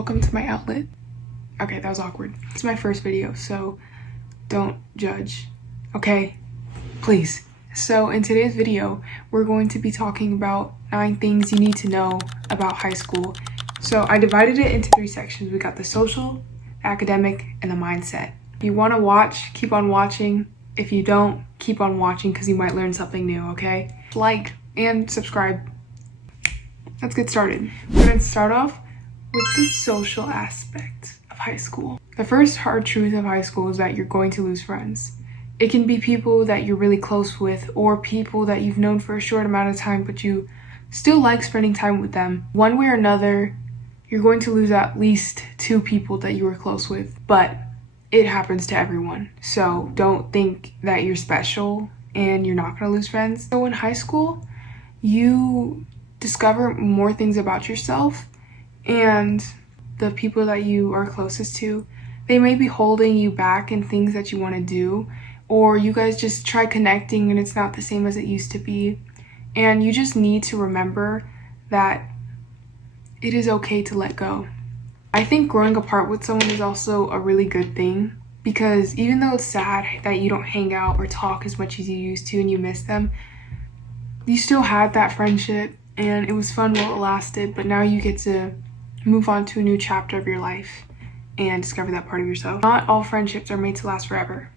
Welcome to my outlet. Okay, that was awkward. It's my first video, so don't judge, okay? Please. So in today's video, we're going to be talking about 9 things you need to know about high school. So I divided it into 3 sections. We got the social, academic, and the mindset. If you want to watch, keep on watching. If you don't, keep on watching because you might learn something new, okay? Like and subscribe. Let's get started. We're going to start off with the social aspect of high school. The first hard truth of high school is that you're going to lose friends. It can be people that you're really close with or people that you've known for a short amount of time, but you still like spending time with them. One way or another, you're going to lose at least 2 people that you were close with, but it happens to everyone. So don't think that you're special and you're not going to lose friends. So in high school, you discover more things about yourself, and the people that you are closest to, they may be holding you back in things that you want to do, or you guys just try connecting and it's not the same as it used to be. And you just need to remember that it is okay to let go. I think growing apart with someone is also a really good thing, because even though it's sad that you don't hang out or talk as much as you used to and you miss them, you still had that friendship and it was fun while it lasted, but now you get to move on to a new chapter of your life and discover that part of yourself. Not all friendships are made to last forever.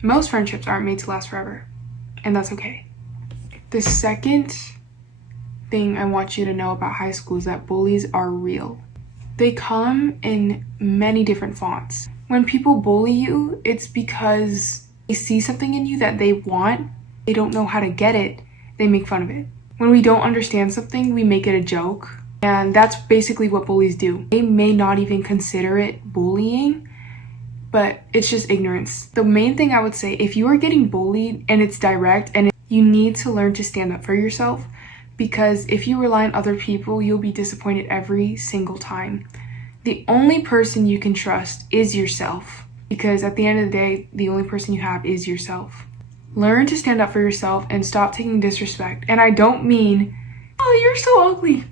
Most friendships aren't made to last forever, and that's okay. The second thing I want you to know about high school is that bullies are real. They come in many different fonts. When people bully you, it's because they see something in you that they want, they don't know how to get it, they make fun of it. When we don't understand something, we make it a joke. And that's basically what bullies do. They may not even consider it bullying, but it's just ignorance. The main thing I would say, if you are getting bullied and it's direct, and you need to learn to stand up for yourself, because if you rely on other people, you'll be disappointed every single time. The only person you can trust is yourself, because at the end of the day, the only person you have is yourself. Learn to stand up for yourself and stop taking disrespect. And I don't mean, oh, you're so ugly.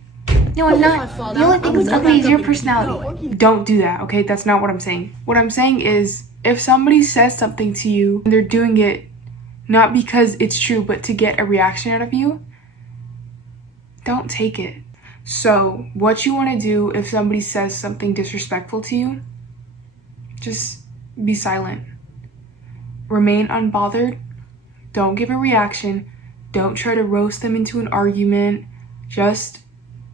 No, I'm not. The only thing that's ugly is your personality. Don't do that, okay? That's not what I'm saying. What I'm saying is, if somebody says something to you and they're doing it not because it's true, but to get a reaction out of you, don't take it. So what you want to do if somebody says something disrespectful to you, just be silent. Remain unbothered. Don't give a reaction. Don't try to roast them into an argument. Just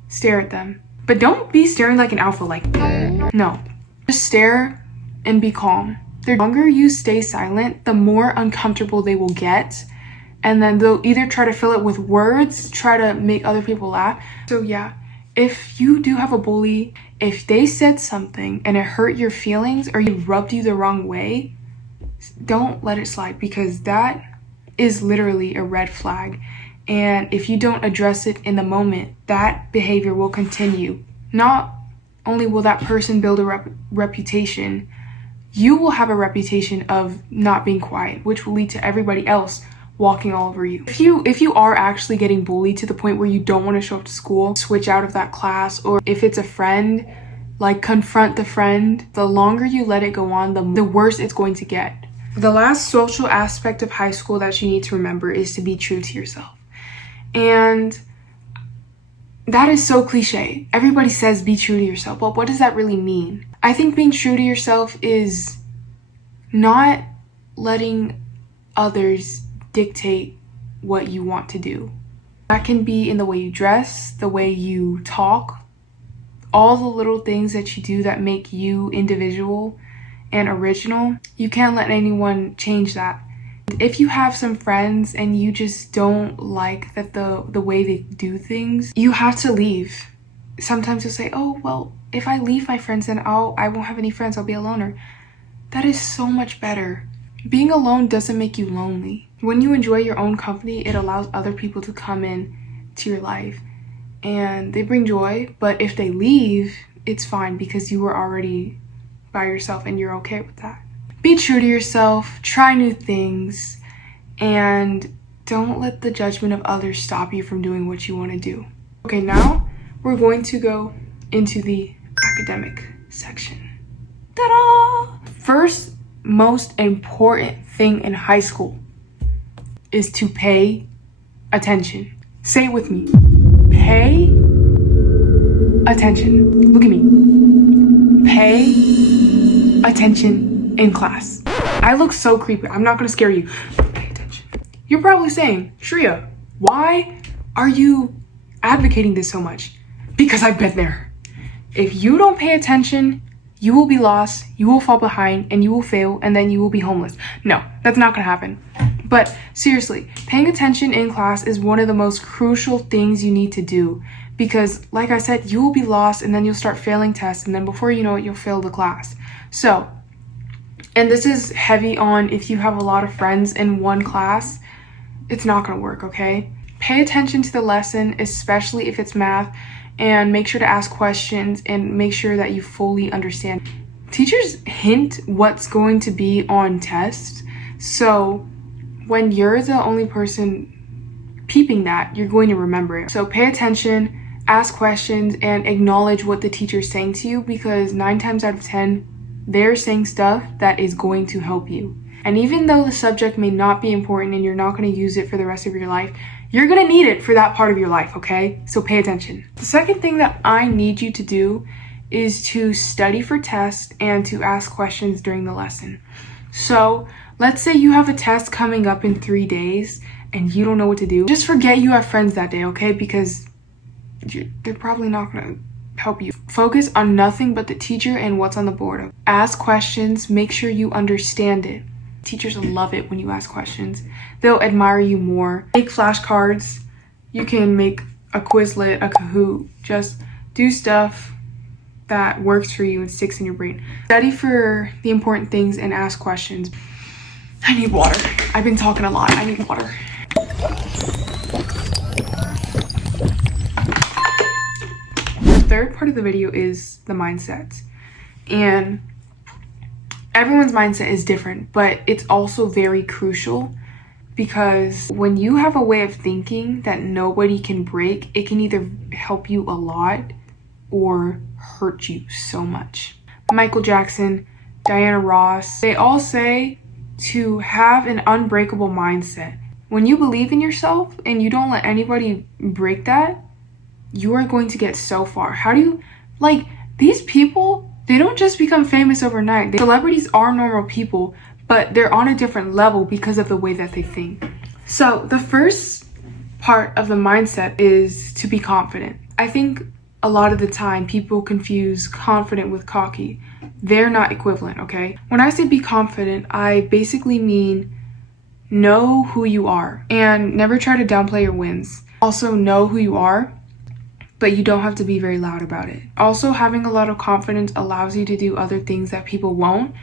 stare at them. But don't be staring like an alpha like that. No. Just stare and be calm. The longer you stay silent, the more uncomfortable they will get. And then they'll either try to fill it with words, try to make other people laugh. So yeah, if you do have a bully, if they said something and it hurt your feelings or you rubbed you the wrong way, don't let it slide, because that is literally a red flag. And if you don't address it in the moment, that behavior will continue. Not only will that person build a reputation, you will have a reputation of not being quiet, which will lead to everybody else walking all over you. If you are actually getting bullied to the point where you don't want to show up to school, switch out of that class, or if it's a friend, like confront the friend. The longer you let it go on, the worse it's going to get. The last social aspect of high school that you need to remember is to be true to yourself. And that is so cliche. Everybody says be true to yourself, but what does that really mean? I think being true to yourself is not letting others dictate what you want to do. That can be in the way you dress, the way you talk, all the little things that you do that make you individual and original. You can't let anyone change that. If you have some friends and you just don't like that the way they do things, you have to leave. Sometimes you'll say, oh, well, if I leave my friends, then I won't have any friends, I'll be a loner. That is so much better. Being alone doesn't make you lonely. When you enjoy your own company, it allows other people to come in to your life and they bring joy. But if they leave, it's fine because you were already by yourself and you're okay with that. Be true to yourself, try new things, and don't let the judgment of others stop you from doing what you want to do. Okay, now we're going to go into the academic section. Ta-da! First most important thing in high school is to pay attention. Say it with me. Pay attention. Look at me. Pay attention in class. I look so creepy. I'm not gonna scare you. Pay attention. You're probably saying, Shreya, why are you advocating this so much? Because I've been there. If you don't pay attention, you will be lost, you will fall behind, and you will fail, and then you will be homeless. No, that's not gonna happen. But seriously, paying attention in class is one of the most crucial things you need to do, because like I said, you will be lost and then you'll start failing tests, and then before you know it, you'll fail the class. So, and this is heavy on if you have a lot of friends in one class, it's not gonna work, okay? Pay attention to the lesson, especially if it's math, and make sure to ask questions and make sure that you fully understand. Teachers hint what's going to be on tests, so when you're the only person peeping that, you're going to remember it. So pay attention, ask questions, and acknowledge what the teacher's saying to you, because 9 times out of 10, they're saying stuff that is going to help you. And even though the subject may not be important and you're not going to use it for the rest of your life, you're going to need it for that part of your life, okay? So pay attention. The second thing that I need you to do is to study for tests and to ask questions during the lesson. So let's say you have a test coming up in 3 days and you don't know what to do. Just forget you have friends that day, okay? Because they're probably not going to help you. Focus on nothing but the teacher and what's on the board. Ask questions, make sure you understand it. Teachers love it when you ask questions. They'll admire you more. Make flashcards. You can make a Quizlet, a Kahoot. Just do stuff that works for you and sticks in your brain. Study for the important things and ask questions. I need water. I've been talking a lot. I need water. The third part of the video is the mindset. And everyone's mindset is different, but it's also very crucial, because when you have a way of thinking that nobody can break, it can either help you a lot or hurt you so much. Michael Jackson, Diana Ross, they all say to have an unbreakable mindset. When you believe in yourself and you don't let anybody break that, you are going to get so far. How do you, like, these people, they don't just become famous overnight. Celebrities are normal people, but they're on a different level because of the way that they think. So the first part of the mindset is to be confident. I think a lot of the time people confuse confident with cocky. They're not equivalent, okay? When I say be confident, I basically mean know who you are and never try to downplay your wins. Also know who you are, but you don't have to be very loud about it. Also, having a lot of confidence allows you to do other things that people won't,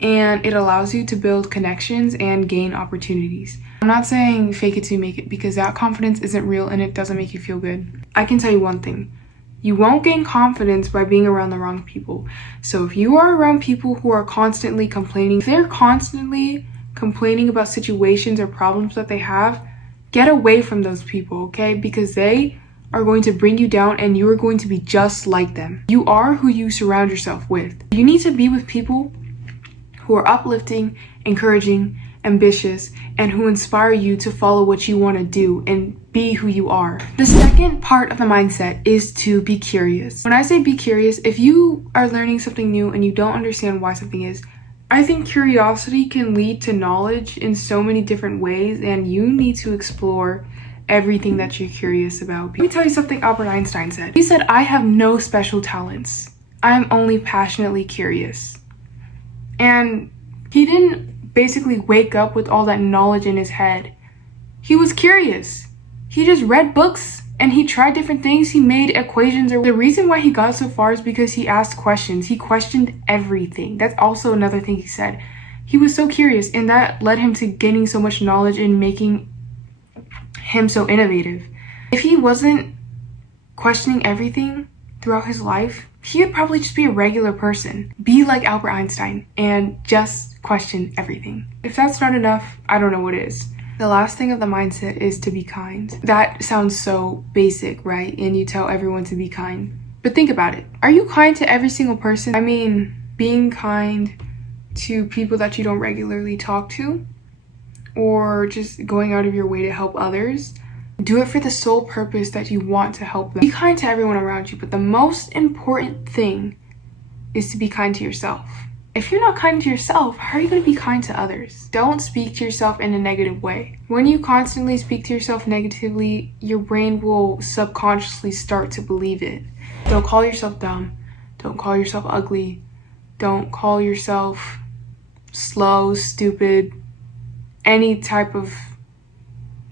and it allows you to build connections and gain opportunities. I'm not saying fake it till you make it, because that confidence isn't real and it doesn't make you feel good. I can tell you one thing. You won't gain confidence by being around the wrong people. So if you are around people who are constantly complaining, if they're constantly complaining about situations or problems that they have, get away from those people, okay? Because they are going to bring you down and you are going to be just like them. You are who you surround yourself with. You need to be with people who are uplifting, encouraging, ambitious, and who inspire you to follow what you want to do and be who you are. The second part of the mindset is to be curious. When I say be curious, if you are learning something new and you don't understand why something is, I think curiosity can lead to knowledge in so many different ways, and you need to explore everything that you're curious about. Let me tell you something Albert Einstein said. He said, "I have no special talents. I am only passionately curious." And he didn't basically wake up with all that knowledge in his head. He was curious. He just read books and he tried different things. He made equations. The reason why he got so far is because he asked questions. He questioned everything. That's also another thing he said. He was so curious, and that led him to gaining so much knowledge and making him so innovative. If he wasn't questioning everything throughout his life, he would probably just be a regular person. Be like Albert Einstein and just question everything. If that's not enough, I don't know what is. The last thing of the mindset is to be kind. That sounds so basic, right? And you tell everyone to be kind. But think about it. Are you kind to every single person? I mean, being kind to people that you don't regularly talk to, or just going out of your way to help others. Do it for the sole purpose that you want to help them. Be kind to everyone around you, but the most important thing is to be kind to yourself. If you're not kind to yourself, how are you going to be kind to others? Don't speak to yourself in a negative way. When you constantly speak to yourself negatively, your brain will subconsciously start to believe it. Don't call yourself dumb. Don't call yourself ugly. Don't call yourself slow, stupid, any type of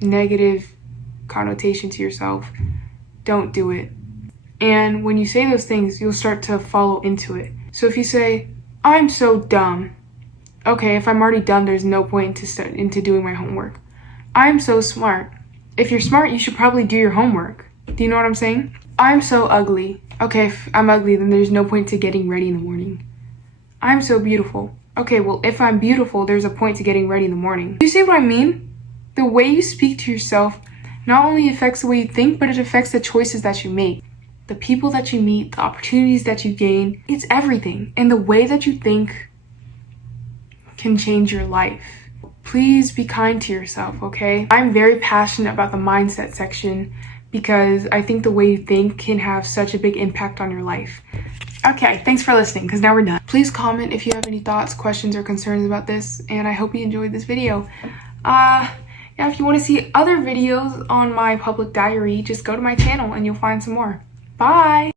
negative connotation to yourself. Don't do it. And when you say those things, you'll start to follow into it. So if you say, I'm so dumb. Okay, if I'm already dumb, there's no point into doing my homework. I'm so smart. If you're smart, you should probably do your homework. Do you know what I'm saying? I'm so ugly. Okay, if I'm ugly, then there's no point to getting ready in the morning. I'm so beautiful. Okay, well, if I'm beautiful, there's a point to getting ready in the morning. Do you see what I mean? The way you speak to yourself not only affects the way you think, but it affects the choices that you make. The people that you meet, the opportunities that you gain, it's everything. And the way that you think can change your life. Please be kind to yourself, okay? I'm very passionate about the mindset section because I think the way you think can have such a big impact on your life. Okay, thanks for listening, because now we're done. Please comment if you have any thoughts, questions, or concerns about this, and I hope you enjoyed this video. Yeah, if you want to see other videos on my public diary, just go to my channel and you'll find some more. Bye!